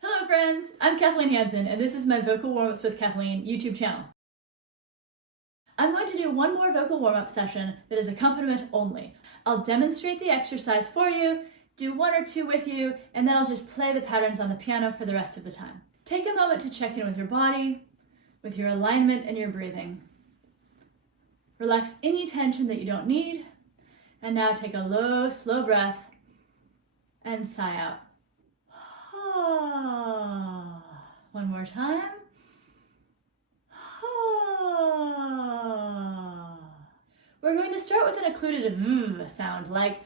Hello friends, I'm Kathleen Hansen and this is my Vocal Warmups with Kathleen YouTube channel. I'm going to do one more vocal warm-up session that is accompaniment only. I'll demonstrate the exercise for you, do one or two with you, and then I'll just play the patterns on the piano for the rest of the time. Take a moment to check in with your body, with your alignment and your breathing. Relax any tension that you don't need, and now take a low, slow breath and sigh out. One more time. We're going to start with an occluded V sound, like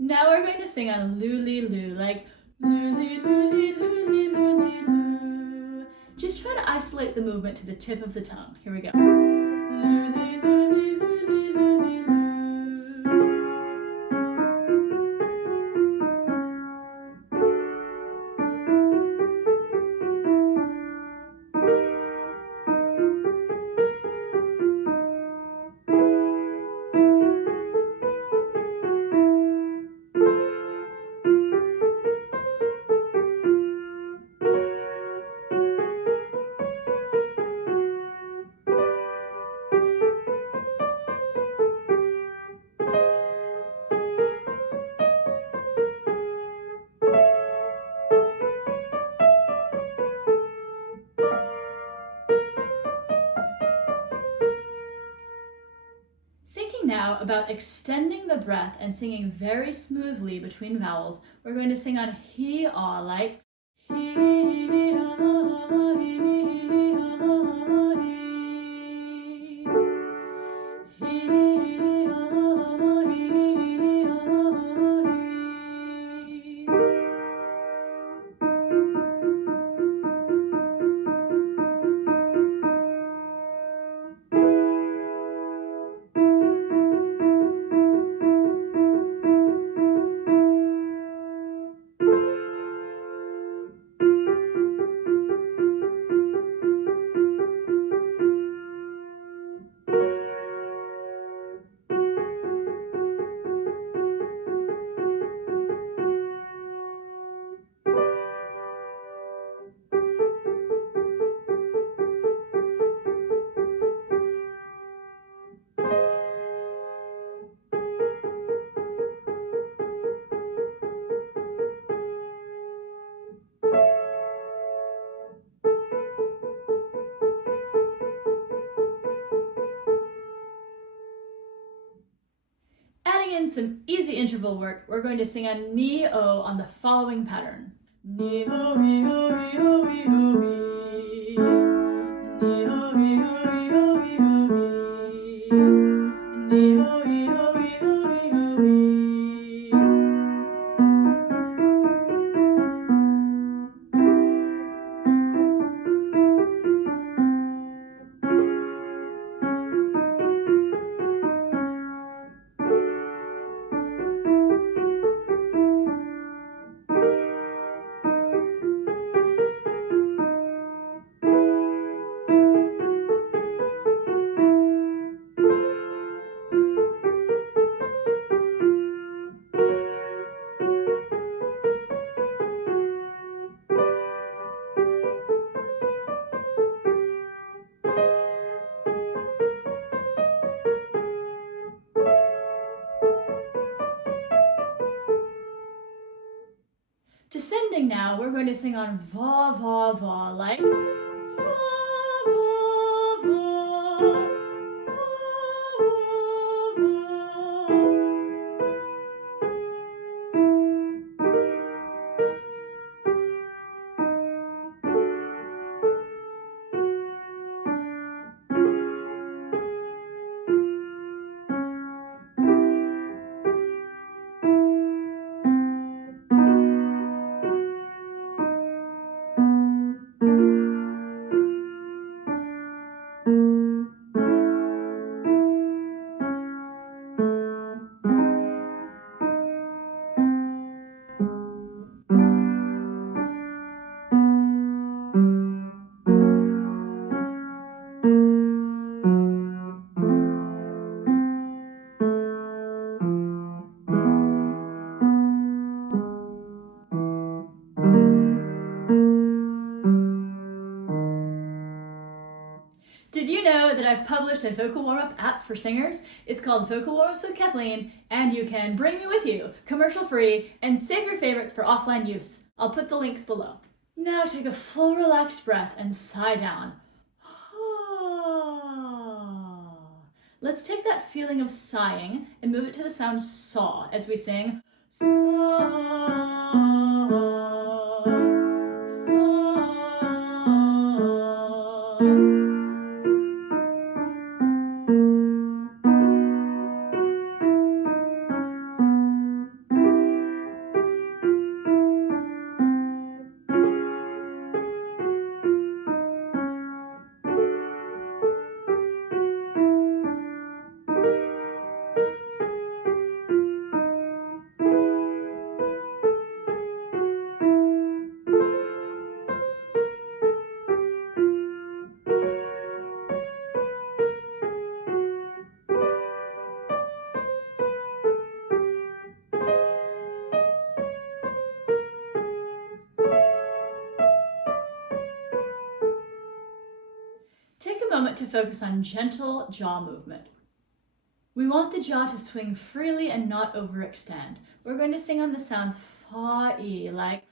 Now we're going to sing on loo-lee-loo, like loo-lee-loo-lee-loo-lee-loo-lee-loo. Just try to isolate the movement to the tip of the tongue. Here we go. Loo-lee-loo-lee-loo-lee-loo-lee-loo. Thinking now about extending the breath and singing very smoothly between vowels, we're going to sing on he-ah, like he-ah, he-ah, he. He-ah, he-ah, he. Adding in some easy interval work, we're going to sing on ni-o on the following pattern. Ni-ho, ee-ho, ee-ho, ee-ho, ee. Ni-ho, ee-ho, ee-ho, ee-ho, ee. Ni-ho, ee-ho, ee-ho, ee-ho, ee. Descending now, we're going to sing on va, va, va, like va, va, va, va, va, va. Did you know that I've published a vocal warm-up app for singers? It's called Vocal Warmups with Kathleen, and you can bring me with you, commercial-free, and save your favorites for offline use. I'll put the links below. Now take a full relaxed breath and sigh down. Let's take that feeling of sighing and move it to the sound saw as we sing saw. Take a moment to focus on gentle jaw movement. We want the jaw to swing freely and not overextend. We're going to sing on the sounds Fah-ee, like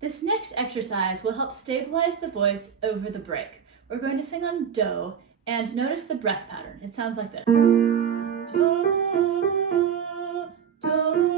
This next exercise will help stabilize the voice over the break. We're going to sing on do, and notice the breath pattern. It sounds like this. Do, do, do, do,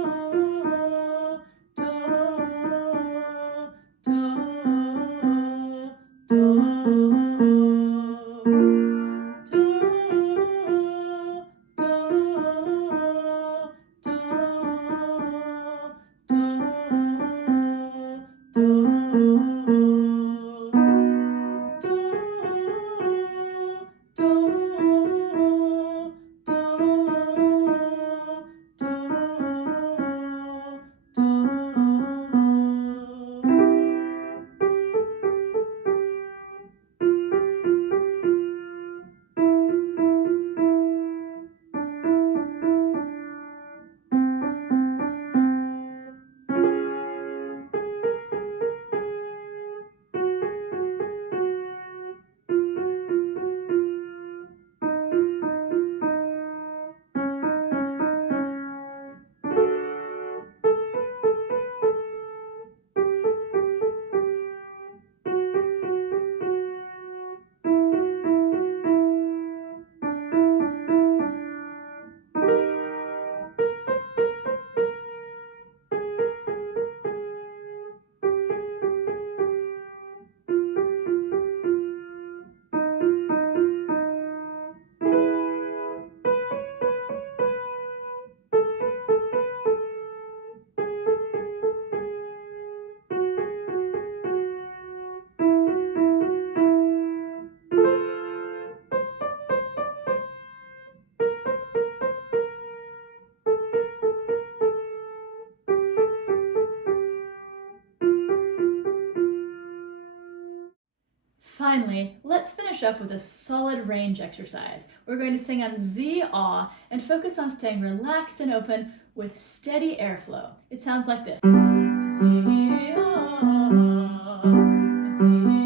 Finally, let's finish up with a solid range exercise. We're going to sing on Z-aw and focus on staying relaxed and open with steady airflow. It sounds like this. Z-aw, Z-aw.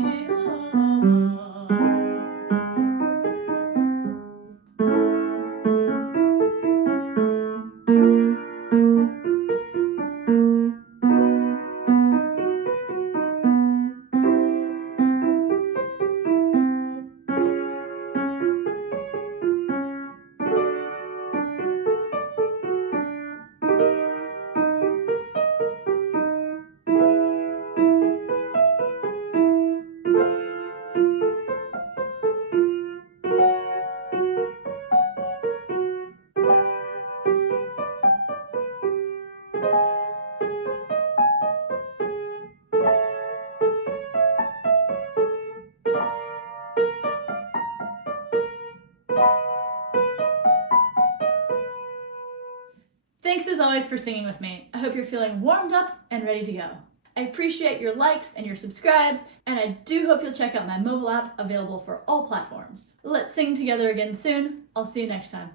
Thanks as always for singing with me. I hope you're feeling warmed up and ready to go. I appreciate your likes and your subscribes, and I do hope you'll check out my mobile app available for all platforms. Let's sing together again soon. I'll see you next time.